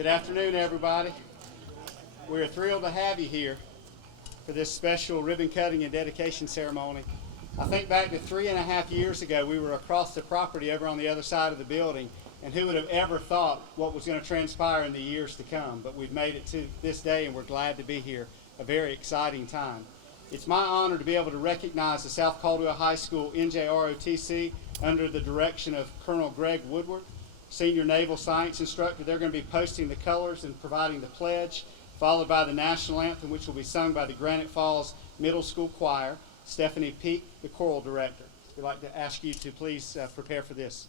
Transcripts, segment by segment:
Good afternoon, everybody. We're thrilled to have you here for this special ribbon cutting and dedication ceremony. I think back to 3.5 years ago, we were across the property over on the other side of the building, and who would have ever thought what was going to transpire in the years to come? But we've made it to this day, and we're glad to be here. A very exciting time. It's my honor to be able to recognize the South Caldwell High School NJROTC under the direction of Colonel Greg Woodward, Senior Naval Science Instructor. They're going to be posting the colors and providing the pledge, followed by the national anthem, which will be sung by the Granite Falls Middle School Choir. Stephanie Peak, the choral director. We'd like to ask you to please prepare for this.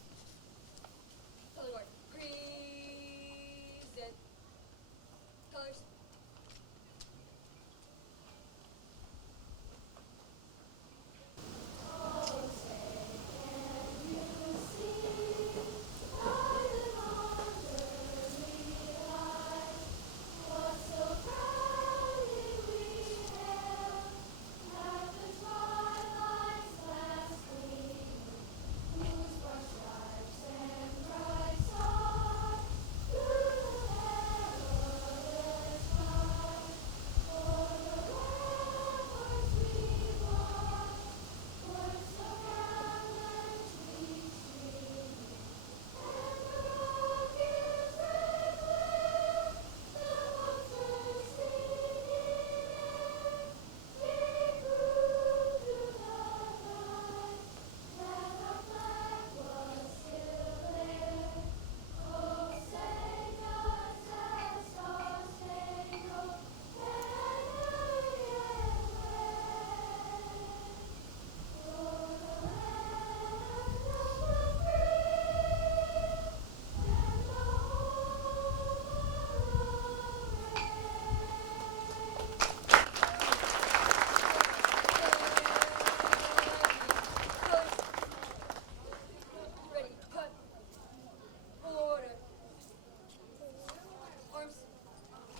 Present. Colors.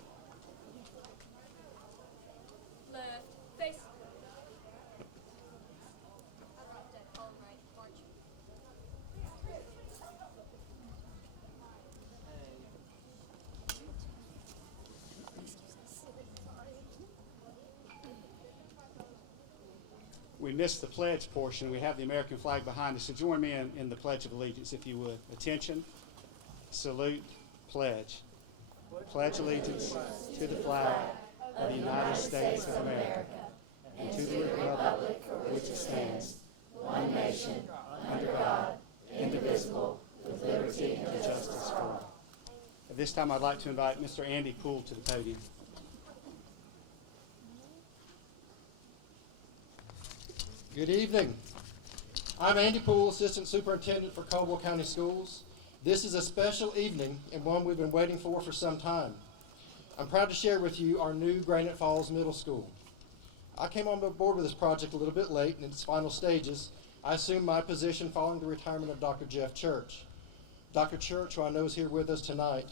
We missed the pledge portion. We have the American flag behind us, so join me in the Pledge of Allegiance, if you would. Attention, salute, pledge. Pledge allegiance to the flag of the United States of America and to the republic for which it stands, one nation, under God, indivisible, with liberty and justice for all. At this time, I'd like to invite Mr. Andy Poole to the podium. Good evening. I'm Andy Poole, Assistant Superintendent for Caldwell County Schools. This is a special evening and one we've been waiting for some time. I'm proud to share with you our new Granite Falls Middle School. I came on board with this project a little bit late in its final stages. I assumed my position following the retirement of Dr. Jeff Church. Dr. Church, who I know is here with us tonight,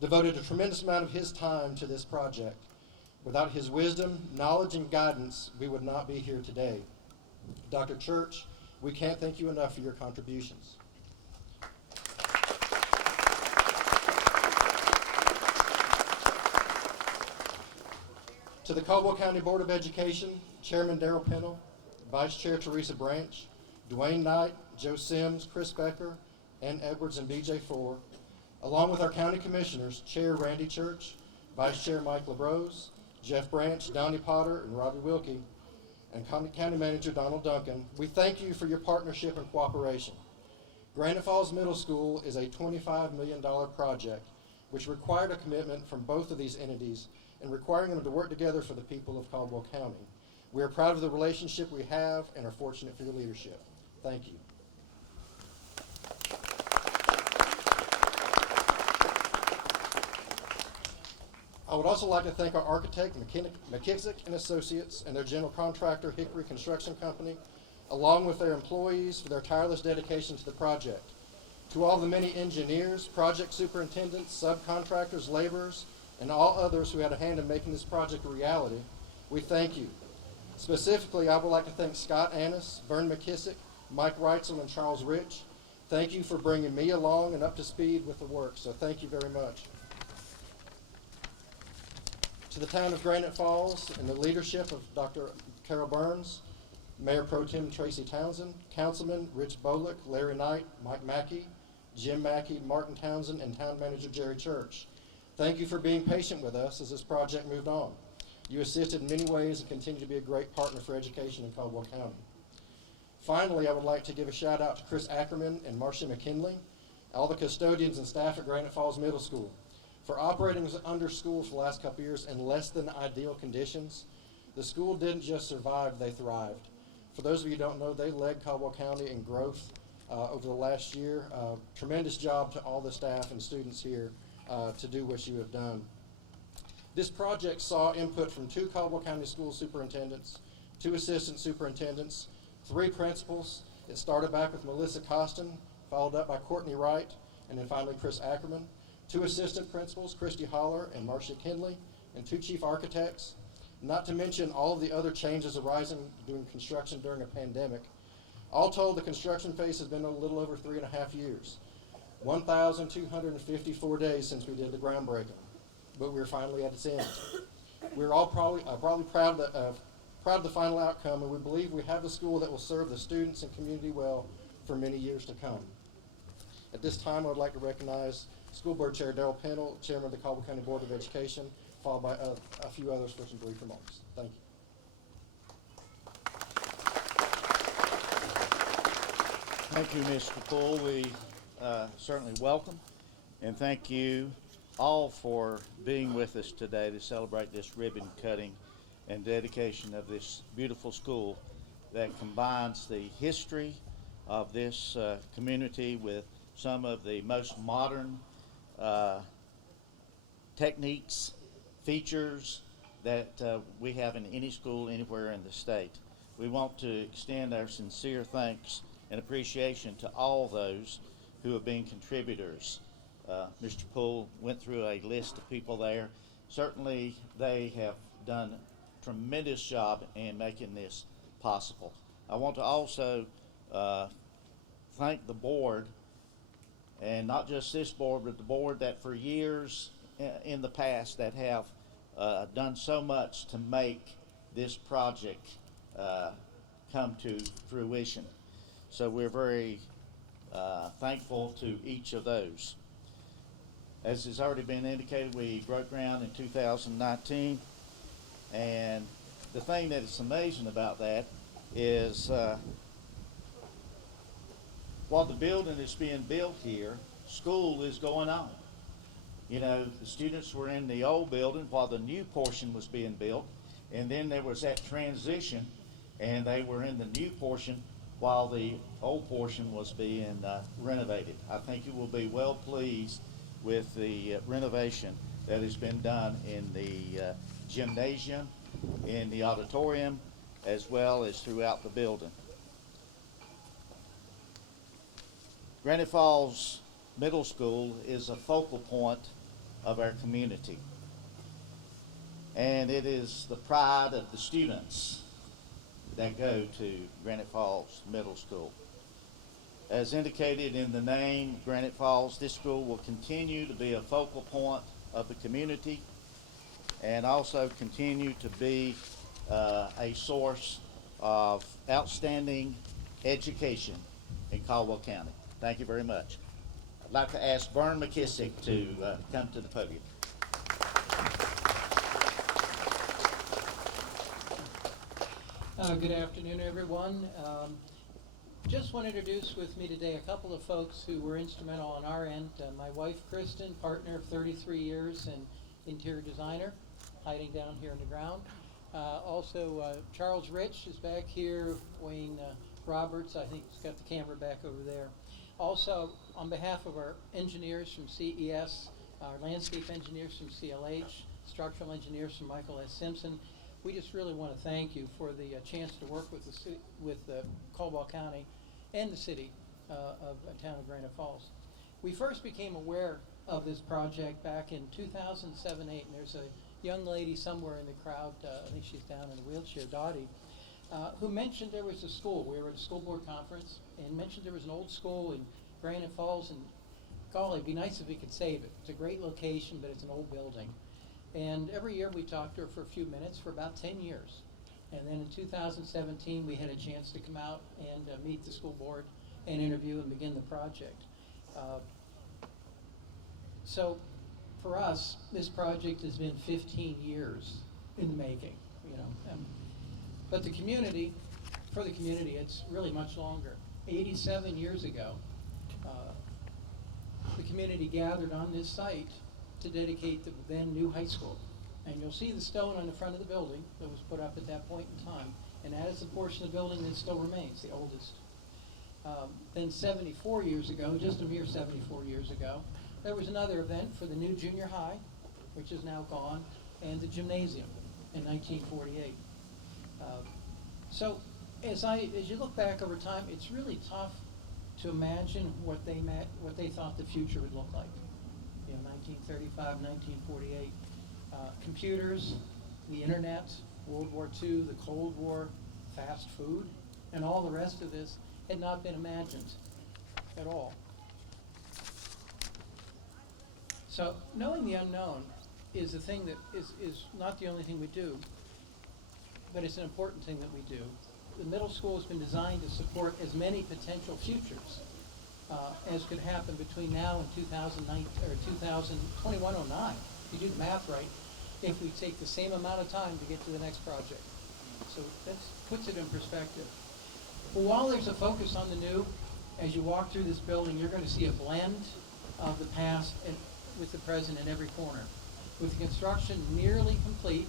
devoted a tremendous amount of his time to this project. Without his wisdom, knowledge, and guidance, we would not be here today. Dr. Church, we can't thank you enough for your contributions. To the Caldwell County Board of Education, Chairman Darrell Pennell, Vice Chair Teresa Branch, Dwayne Knight, Joe Sims, Chris Becker, Ann Edwards, and BJ Four, along with our county commissioners, Chair Randy Church, Vice Chair Mike LaBrose, Jeff Branch, Donnie Potter, and Robbie Wilkie, and County Manager Donald Duncan, we thank you for your partnership and cooperation. Granite Falls Middle School is a $25 million project, which required a commitment from both of these entities and requiring them to work together for the people of Caldwell County. We are proud of the relationship we have and are fortunate for your leadership. Thank you. I would also like to thank our architect, McKissick and Associates, and their general contractor, Hickory Construction Company, along with their employees for their tireless dedication to the project. To all the many engineers, project superintendents, subcontractors, laborers, and all others who had a hand in making this project a reality, we thank you. Specifically, I would like to thank Scott Annis, Vern McKissick, Mike Reitzel, and Charles Rich. Thank you for bringing me along and up to speed with the work, so thank you very much. To the town of Granite Falls, in the leadership of Dr. Carol Burns, Mayor Pro Tem Tracy Townsend, Councilman Rich Bolick, Larry Knight, Mike Mackey, Jim Mackey, Martin Townsend, and Town Manager Jerry Church. Thank you for being patient with us as this project moved on. You assisted in many ways and continue to be a great partner for education in Caldwell County. Finally, I would like to give a shout out to Chris Ackerman and Marcia McKinley, all the custodians and staff at Granite Falls Middle School, for operating under school for the last couple years in less than ideal conditions. The school didn't just survive, they thrived. For those of you who don't know, they led Caldwell County in growth over the last year. Tremendous job to all the staff and students here to do what you have done. This project saw input from 2 Caldwell County school superintendents, 2 assistant superintendents, 3 principals. It started back with Melissa Costin, followed up by Courtney Wright, and then finally Chris Ackerman. 2 assistant principals, Christy Holler and Marcia Kinley, and 2 chief architects, not to mention all of the other changes arising during construction during a pandemic. All told, the construction phase has been a little over 3.5 years. 1,254 days since we did the groundbreaking, but we're finally at its end. We're all probably proud of the final outcome, and we believe we have a school that will serve the students and community well for many years to come. At this time, I would like to recognize School Board Chair Darrell Pennell, Chairman of the Caldwell County Board of Education, followed by a few others for some brief remarks. Thank you. Thank you, Mr. Poole. We certainly welcome and thank you all for being with us today to celebrate this ribbon cutting and dedication of this beautiful school that combines the history of this community with some of the most modern techniques, features that we have in any school anywhere in the state. We want to extend our sincere thanks and appreciation to all those who have been contributors. Mr. Poole went through a list of people there. Certainly they have done a tremendous job in making this possible. I want to also thank the board, and not just this board, but the board that for years in the past that have done so much to make this project come to fruition. So we're very thankful to each of those. As has already been indicated, we broke ground in 2019, and the thing that is amazing about that is while the building is being built here, school is going on. You know, the students were in the old building while the new portion was being built, and then there was that transition, and they were in the new portion while the old portion was being renovated. I think you will be well pleased with the renovation that has been done in the gymnasium, in the auditorium, as well as throughout the building. Granite Falls Middle School is a focal point of our community, and it is the pride of the students that go to Granite Falls Middle School. As indicated in the name, Granite Falls, this school will continue to be a focal point of the community and also continue to be a source of outstanding education in Caldwell County. Thank you very much. I'd like to ask Vern McKissick to come to the podium. Good afternoon, everyone. Just want to introduce with me today a couple of folks who were instrumental on our end. My wife, Kristen, partner of 33 years and interior designer, hiding down here in the ground. Also, Charles Rich is back here. Wayne Roberts, I think, has got the camera back over there. Also, on behalf of our engineers from CES, our landscape engineers from CLH, structural engineers from Michael S. Simpson, we just really want to thank you for the chance to work with Caldwell County and the city of town of Granite Falls. We first became aware of this project back in 2007-8, and there's a young lady somewhere in the crowd, I think she's down in a wheelchair, Dottie, who mentioned there was a school. We were at a school board conference and mentioned there was an old school in Granite Falls, and golly, it'd be nice if we could save it. It's a great location, but it's an old building. And every year we talked to her for a few minutes for about 10 years. And then in 2017, we had a chance to come out and meet the school board and interview and begin the project. So for us, this project has been 15 years in the making, you know. But the community, for the community, it's really much longer. 87 years ago, the community gathered on this site to dedicate the then new high school. And you'll see the stone on the front of the building that was put up at that point in time. And that is the portion of the building that still remains, the oldest. Then 74 years ago, just a mere 74 years ago, there was another event for the new junior high, which is now gone, and the gymnasium in 1948. So as you look back over time, it's really tough to imagine what they thought the future would look like. You know, 1935, 1948. Computers, the internet, World War II, the Cold War, fast food, and all the rest of this had not been imagined at all. So knowing the unknown is the thing that is not the only thing we do, but it's an important thing that we do. The middle school has been designed to support as many potential futures as could happen between now and 2009 or 2109. If you do the math right, if we take the same amount of time to get to the next project. So that puts it in perspective. But while there's a focus on the new, as you walk through this building, you're going to see a blend of the past and with the present in every corner. With the construction nearly complete,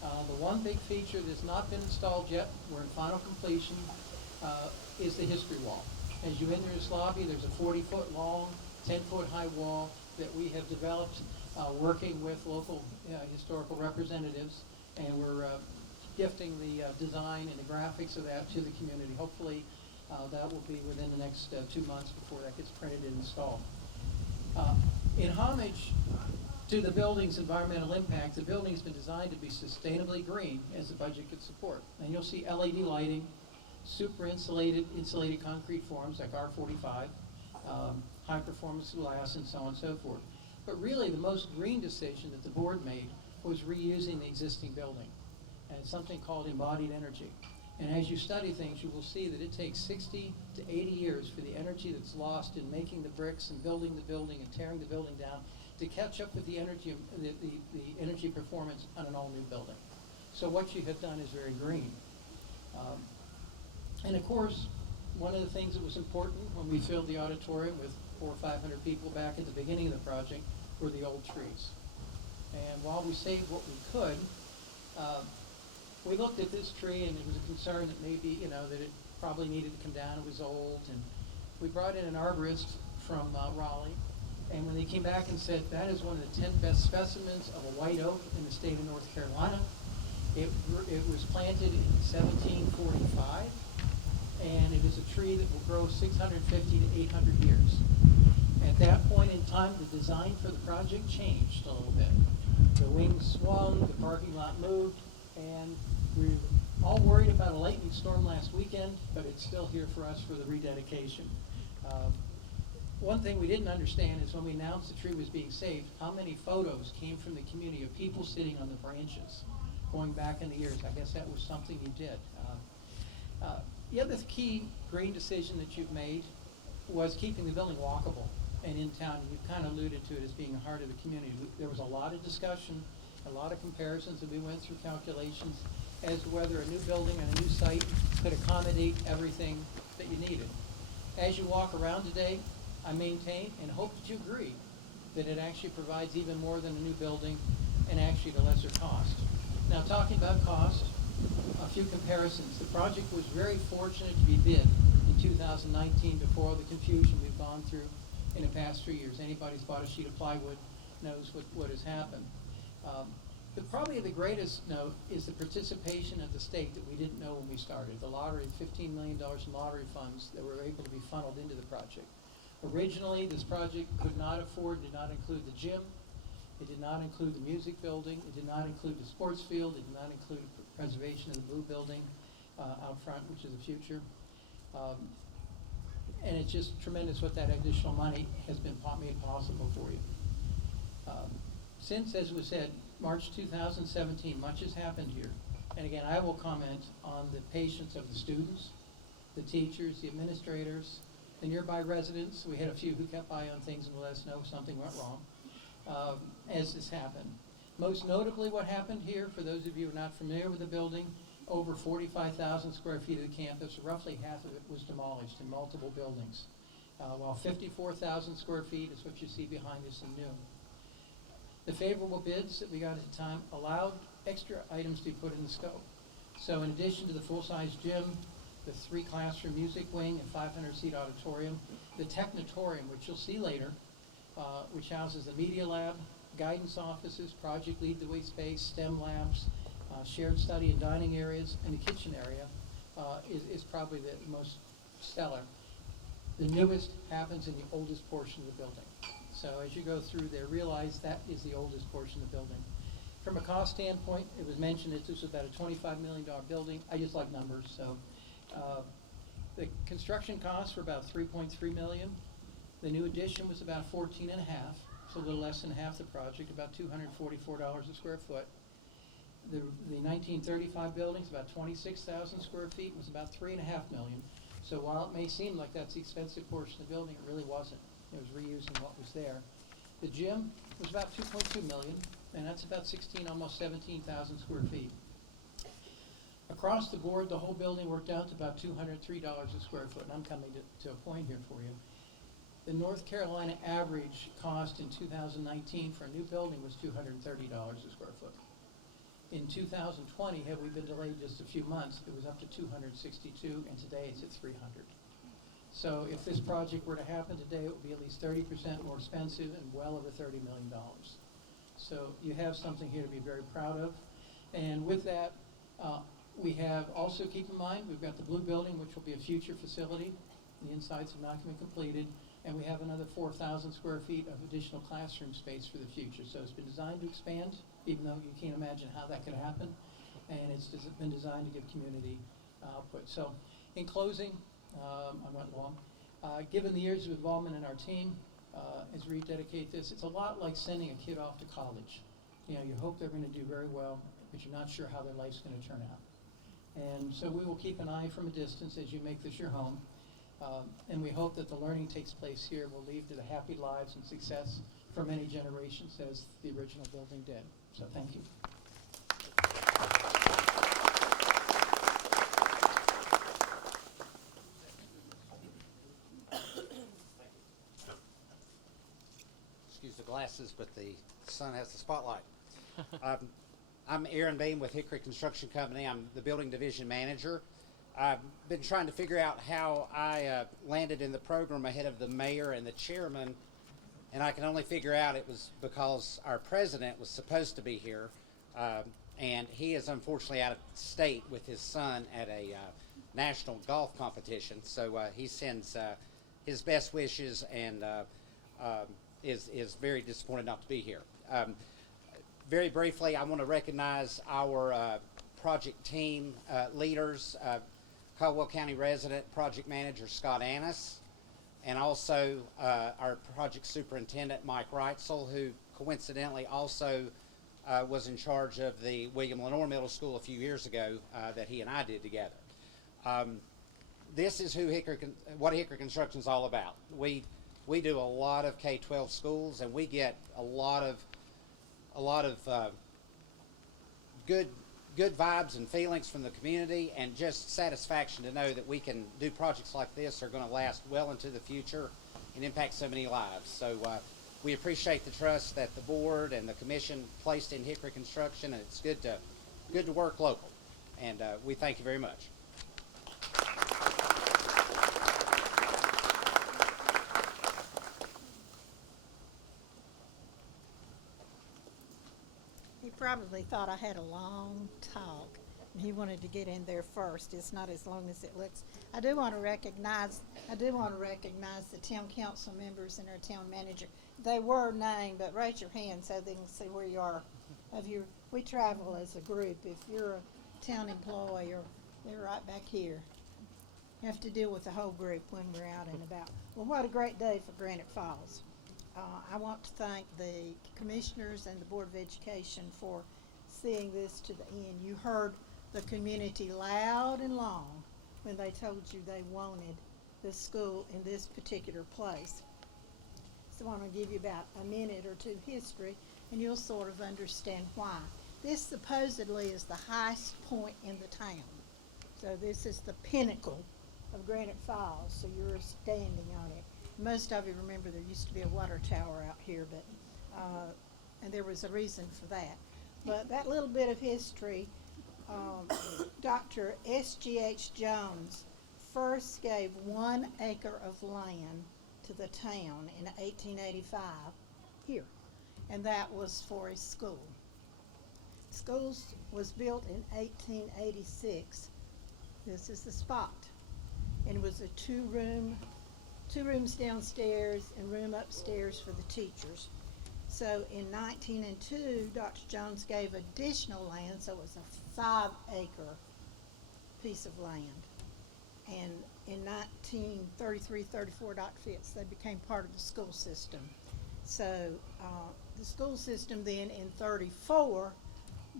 the one big feature that's not been installed yet, we're in final completion, is the history wall. As you enter this lobby, there's a 40-foot long, 10-foot high wall that we have developed working with local historical representatives, and we're gifting the design and the graphics of that to the community. Hopefully that will be within the next 2 months before that gets printed and installed. In homage to the building's environmental impact, the building has been designed to be sustainably green as the budget could support. And you'll see LED lighting, super insulated concrete forms like R45, high performance glass, and so on and so forth. But really the most green decision that the board made was reusing the existing building, and it's something called embodied energy. And as you study things, you will see that it takes 60 to 80 years for the energy that's lost in making the bricks and building the building and tearing the building down to catch up with the energy, the energy performance on an all-new building. So what you have done is very green. And of course, one of the things that was important when we filled the auditorium with 400 or 500 people back at the beginning of the project were the old trees. And while we saved what we could, we looked at this tree and it was a concern that maybe, that it probably needed to come down, it was old. And we brought in an arborist from Raleigh, and when they came back and said, that is one of the 10 best specimens of a white oak in the state of North Carolina. It was planted in 1745, and it is a tree that will grow 650 to 800 years. At that point in time, the design for the project changed a little bit. The wings swung, the parking lot moved, and we were all worried about a lightning storm last weekend, but it's still here for us for the rededication. One thing we didn't understand is when we announced the tree was being saved, how many photos came from the community of people sitting on the branches going back in the years. I guess that was something you did. The other key green decision that you've made was keeping the building walkable and in town. You've kind of alluded to it as being the heart of the community. There was a lot of discussion, a lot of comparisons, and we went through calculations as to whether a new building and a new site could accommodate everything that you needed. As you walk around today, I maintain and hope that you agree that it actually provides even more than a new building and actually at a lesser cost. Now, talking about cost, a few comparisons. The project was very fortunate to be bid in 2019 before all the confusion we've gone through in the past 3 years. Anybody who's bought a sheet of plywood knows what has happened. But probably the greatest note is the participation of the state that we didn't know when we started. The lottery, $15 million in lottery funds that were able to be funneled into the project. Originally, this project did not include the gym. It did not include the music building. It did not include the sports field. It did not include preservation of the blue building out front, which is the future. And it's just tremendous what that additional money has been made possible for you. Since, as was said, March 2017, much has happened here. And again, I will comment on the patience of the students, the teachers, the administrators, the nearby residents. We had a few who kept eye on things and let us know something went wrong as this happened. Most notably what happened here, for those of you who are not familiar with the building, over 45,000 square feet of the campus, roughly half of it was demolished in multiple buildings, while 54,000 square feet is what you see behind us in new. The favorable bids that we got at the time allowed extra items to be put in the scope. So in addition to the full-size gym, the 3-classroom music wing and 500-seat auditorium, the technatorium, which you'll see later, which houses the media lab, guidance offices, project lead the way space, STEM labs, shared study and dining areas, and the kitchen area is probably the most stellar. The newest happens in the oldest portion of the building. So as you go through there, realize that is the oldest portion of the building. From a cost standpoint, it was mentioned that this was about a $25 million building. I just like numbers, so. The construction costs were about $3.3 million. The new addition was about 14 and a half, so a little less than half the project, about $244 a square foot. The 1935 building's about 26,000 square feet, was about $3.5 million. So while it may seem like that's the expensive portion of the building, it really wasn't. It was reusing what was there. The gym was about $2.2 million, and that's about 16, almost 17,000 square feet. Across the board, the whole building worked out to about $203 a square foot, and I'm coming to a point here for you. The North Carolina average cost in 2019 for a new building was $230 a square foot. In 2020, had we been delayed just a few months, it was up to $262, and today it's at $300. So if this project were to happen today, it would be at least 30% more expensive and well over $30 million. So you have something here to be very proud of. And with that, we have also, keep in mind, we've got the blue building, which will be a future facility. The insides have not been completed. And we have another 4,000 square feet of additional classroom space for the future. So it's been designed to expand, even though you can't imagine how that could happen. And it's been designed to give community output. So in closing, I went long. Given the years of involvement in our team, as we rededicate this, it's a lot like sending a kid off to college. You know, you hope they're going to do very well, but you're not sure how their life's going to turn out. And so we will keep an eye from a distance as you make this your home. And we hope that the learning takes place here will lead to the happy lives and success for many generations as the original building did. So thank you. Excuse the glasses, but the sun has the spotlight. I'm Aaron Bain with Hickory Construction Company. I'm the building division manager. I've been trying to figure out how I landed in the program ahead of the mayor and the chairman, and I can only figure out it was because our president was supposed to be here, and he is unfortunately out of state with his son at a national golf competition. So he sends his best wishes and is very disappointed not to be here. Very briefly, I want to recognize our project team leaders, Caldwell County resident project manager Scott Annis, and also our project superintendent Mike Reitzel, who coincidentally also was in charge of the William Lenore Middle School a few years ago that he and I did together. This is what Hickory Construction is all about. We do a lot of K-12 schools, and we get a lot of good vibes and feelings from the community, and just satisfaction to know that we can do projects like this that are going to last well into the future and impact so many lives. So we appreciate the trust that the board and the commission placed in Hickory Construction, and it's good to work local. And we thank you very much. He probably thought I had a long talk, and he wanted to get in there first. It's not as long as it looks. I do want to recognize the town council members and our town manager. They were named, but raise your hand so they can see where you are. We travel as a group. If you're a town employee, or they're right back here. You have to deal with the whole group when we're out and about. Well, what a great day for Granite Falls. I want to thank the commissioners and the Board of Education for seeing this to the end. You heard the community loud and long when they told you they wanted this school in this particular place. So I want to give you about a minute or two history, and you'll sort of understand why. This supposedly is the highest point in the town. So this is the pinnacle of Granite Falls, so you're standing on it. Most of you remember there used to be a water tower out here, but and there was a reason for that. But that little bit of history, Dr. S.G.H. Jones first gave 1 acre of land to the town in 1885 here, and that was for a school. Schools was built in 1886. This is the spot, and it was a two rooms downstairs and room upstairs for the teachers. So in 1902, Dr. Jones gave additional land, so it was a 5-acre piece of land. And in 1933-34, Dr. Phipps, they became part of the school system. So the school system then in 34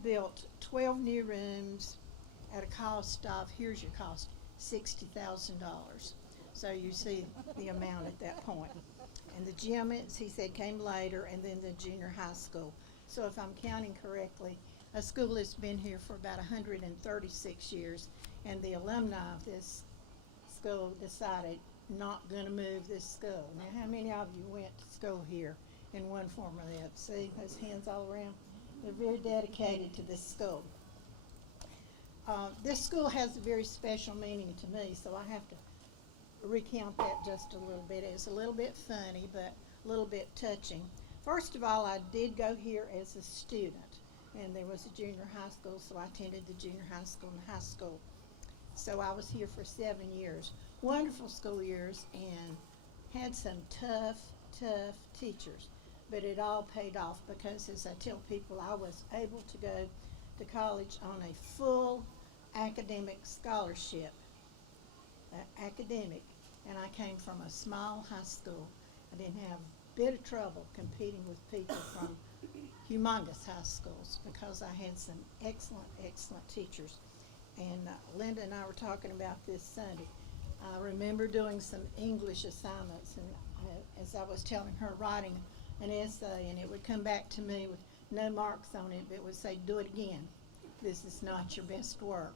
built 12 new rooms at a cost of, here's your cost, $60,000. So you see the amount at that point. And the gym, he said, came later, and then the junior high school. So if I'm counting correctly, a school has been here for about 136 years, and the alumni of this school decided not going to move this school. Now, how many of you went to school here in one form or the other? See those hands all around? They're very dedicated to this school. This school has a very special meaning to me, so I have to recount that just a little bit. It's a little bit funny, but a little bit touching. First of all, I did go here as a student, and there was a junior high school, so I attended the junior high school and the high school. So I was here for 7 years. Wonderful school years, and had some tough teachers. But it all paid off because, as I tell people, I was able to go to college on a full academic scholarship. Academic, and I came from a small high school. I didn't have a bit of trouble competing with people from humongous high schools because I had some excellent teachers. And Linda and I were talking about this Sunday. I remember doing some English assignments, and as I was telling her, writing an essay, and it would come back to me with no marks on it, but it would say, do it again. This is not your best work.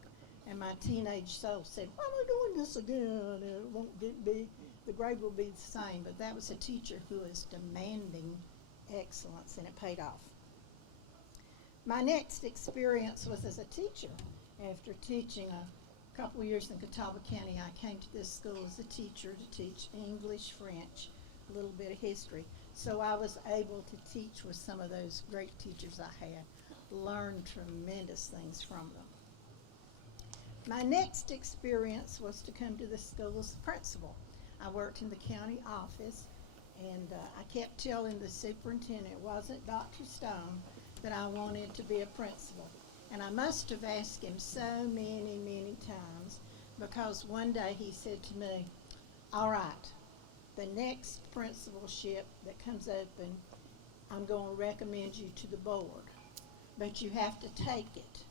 And my teenage soul said, why am I doing this again? It won't be, the grade will be the same. But that was a teacher who was demanding excellence, and it paid off. My next experience was as a teacher. After teaching a couple of years in Catawba County, I came to this school as a teacher to teach English, French, a little bit of history. So I was able to teach with some of those great teachers I had, learned tremendous things from them. My next experience was to come to the school as a principal. I worked in the county office, and I kept telling the superintendent, it wasn't Dr. Stone, that I wanted to be a principal. And I must have asked him so many times, because one day he said to me, all right, the next principalship that comes open, I'm going to recommend you to the board, but you have to take it.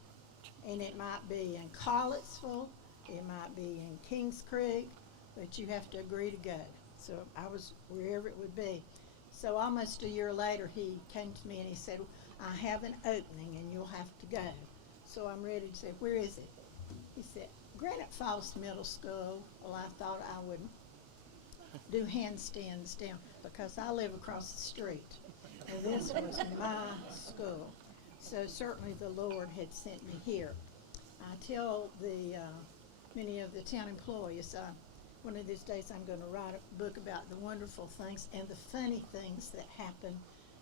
And it might be in Collettsville, it might be in Kings Creek, but you have to agree to go. So I was wherever it would be. So almost a year later, he came to me and he said, I have an opening and you'll have to go. So I'm ready to say, where is it? He said, Granite Falls Middle School. Well, I thought I would do handstands down because I live across the street. And this was my school. So certainly the Lord had sent me here. I tell many of the town employees, one of these days I'm going to write a book about the wonderful things and the funny things that happen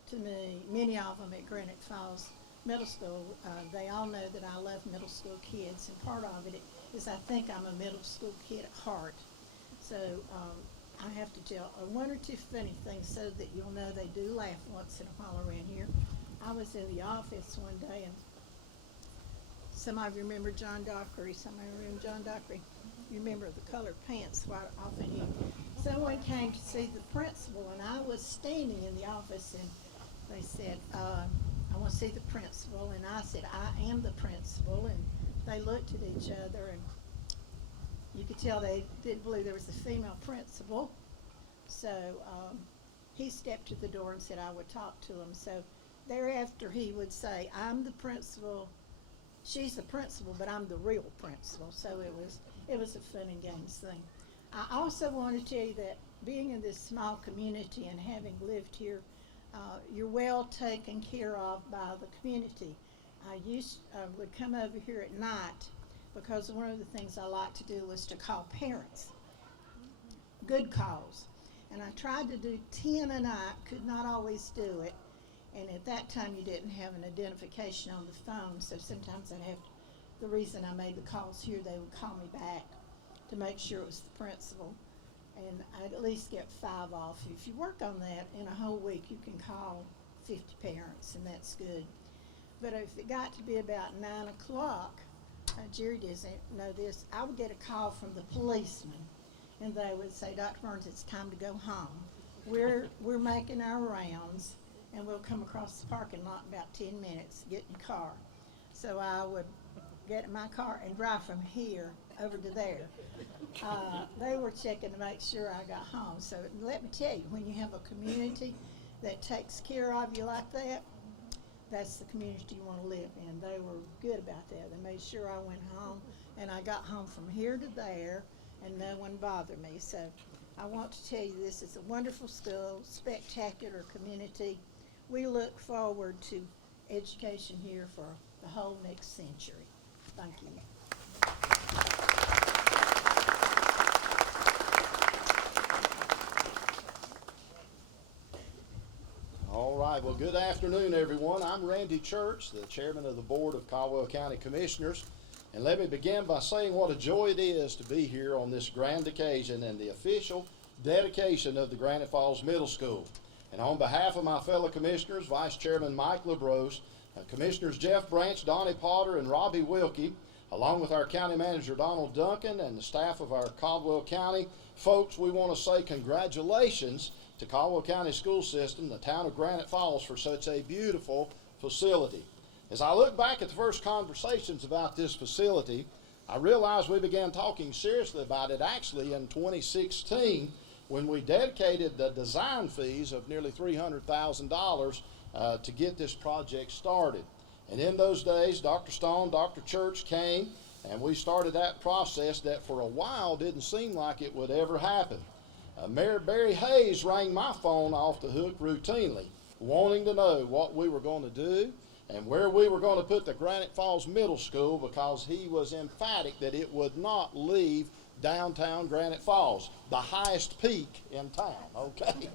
to me, many of them at Granite Falls Middle School. They all know that I love middle school kids, and part of it is I think I'm a middle school kid at heart. So I have to tell one or two funny things so that you'll know they do laugh once in a while around here. I was in the office one day, and some of you remember John Dockery. Some of you remember John Dockery. You remember the colored pants, quite often he someone came to see the principal, and I was standing in the office, and they said, I want to see the principal, and I said, I am the principal, and they looked at each other, and you could tell they didn't believe there was a female principal. So he stepped to the door and said I would talk to him. So thereafter he would say, I'm the principal, she's the principal, but I'm the real principal. So it was a fun and games thing. I also want to tell you that being in this small community and having lived here, you're well taken care of by the community. I would come over here at night because one of the things I like to do was to call parents, good calls. And I tried to do 10 a night, could not always do it. And at that time you didn't have an identification on the phone, so sometimes I'd have to, the reason I made the calls here, they would call me back to make sure it was the principal. And I'd at least get 5 off. If you work on that in a whole week, you can call 50 parents, and that's good. But if it got to be about 9 o'clock, Jerry doesn't know this, I would get a call from the policeman, and they would say, Dr. Burns, it's time to go home. We're making our rounds, and we'll come across the parking lot in about 10 minutes, get in the car. So I would get in my car and drive from here over to there. They were checking to make sure I got home. So let me tell you, when you have a community that takes care of you like that, that's the community you want to live in. They were good about that. They made sure I went home, and I got home from here to there, and no one bothered me. So I want to tell you, this is a wonderful school, spectacular community. We look forward to education here for the whole next century. Thank you. All right, well, good afternoon, everyone. I'm Randy Church, the chairman of the board of Caldwell County Commissioners. And let me begin by saying what a joy it is to be here on this grand occasion and the official dedication of the Granite Falls Middle School. And on behalf of my fellow commissioners, Vice Chairman Mike LaBrose, Commissioners Jeff Branch, Donnie Potter, and Robbie Wilkie, along with our County Manager Donald Duncan and the staff of our Caldwell County folks, we want to say congratulations to Caldwell County School System, the town of Granite Falls, for such a beautiful facility. As I look back at the first conversations about this facility, I realized we began talking seriously about it actually in 2016 when we dedicated the design fees of nearly $300,000 to get this project started. And in those days, Dr. Stone, Dr. Church came, and we started that process that for a while didn't seem like it would ever happen. Mayor Barry Hayes rang my phone off the hook routinely, wanting to know what we were going to do and where we were going to put the Granite Falls Middle School, because he was emphatic that it would not leave downtown Granite Falls, the highest peak in town, okay?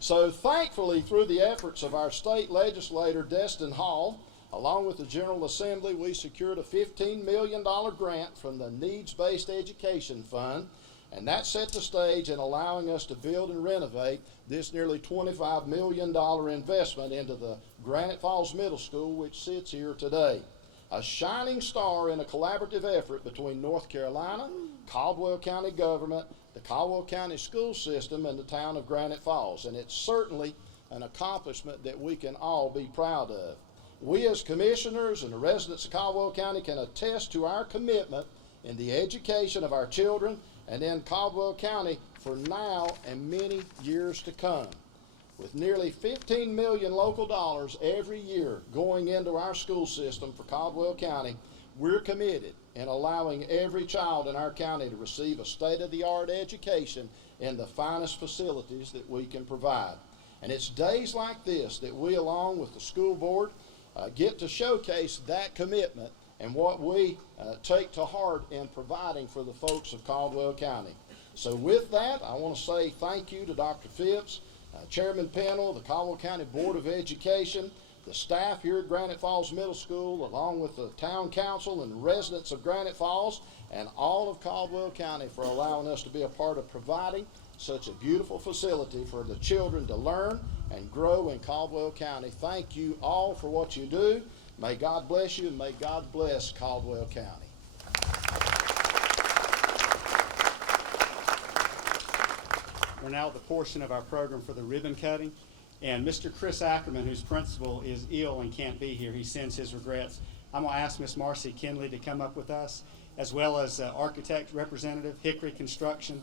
So thankfully, through the efforts of our state legislator, Destin Hall, along with the General Assembly, we secured a $15 million grant from the Needs-Based Education Fund, and that set the stage in allowing us to build and renovate this nearly $25 million investment into the Granite Falls Middle School, which sits here today. A shining star in a collaborative effort between North Carolina, Caldwell County government, the Caldwell County school system, and the town of Granite Falls. And it's certainly an accomplishment that we can all be proud of. We as commissioners and the residents of Caldwell County can attest to our commitment in the education of our children and in Caldwell County for now and many years to come. With nearly 15 million local dollars every year going into our school system for Caldwell County, we're committed in allowing every child in our county to receive a state-of-the-art education in the finest facilities that we can provide. And it's days like this that we, along with the school board, get to showcase that commitment and what we take to heart in providing for the folks of Caldwell County. So with that, I want to say thank you to Dr. Phipps, Chairman Pennell, the Caldwell County Board of Education, the staff here at Granite Falls Middle School, along with the town council and residents of Granite Falls, and all of Caldwell County for allowing us to be a part of providing such a beautiful facility for the children to learn and grow in Caldwell County. Thank you all for what you do. May God bless you, and may God bless Caldwell County. we're now at the portion of our program for the ribbon cutting. And Mr. Chris Ackerman, whose principal, is ill and can't be here. He sends his regrets. I'm going to ask Miss Marcy Kinley to come up with us, as well as architect representative, Hickory Construction,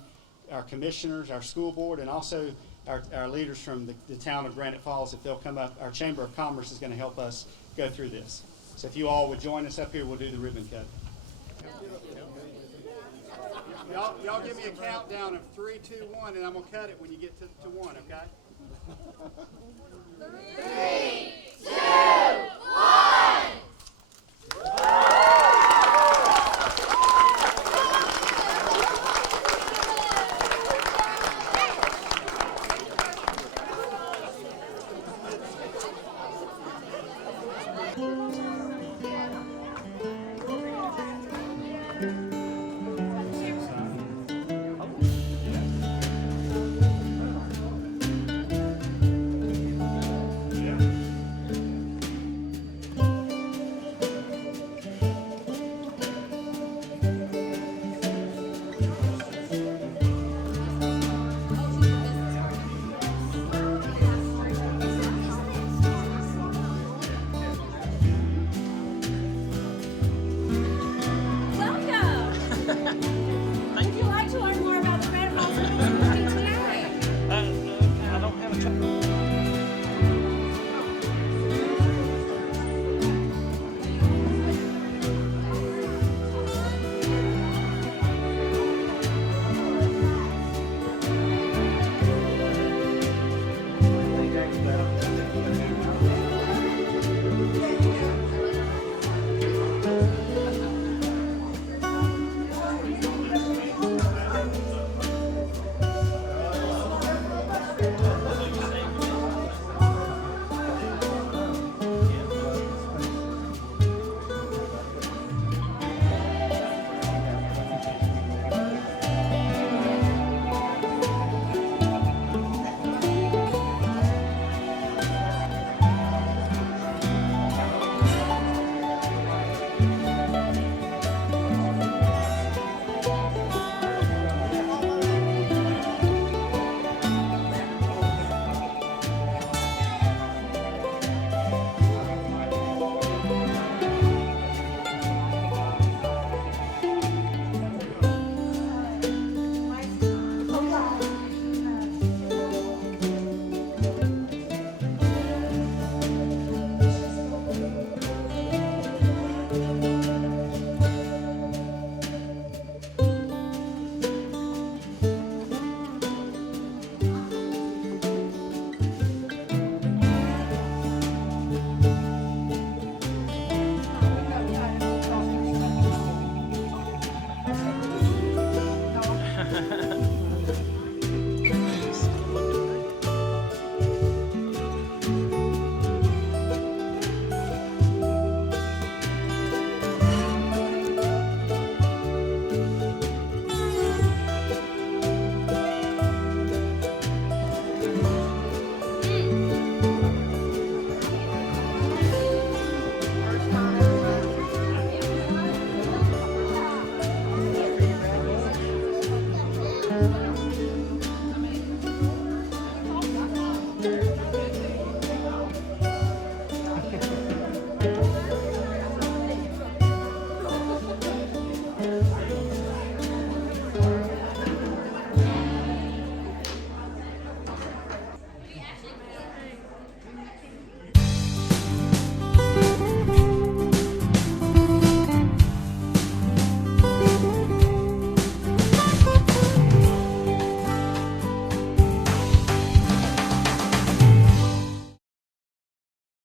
our commissioners, our school board, and also our leaders from the town of Granite Falls. If they'll come up, our Chamber of Commerce is going to help us go through this. So if you all would join us up here, we'll do the ribbon cut. Y'all give me a countdown of 3, 2, 1, and I'm going to cut it when you get to 1, okay?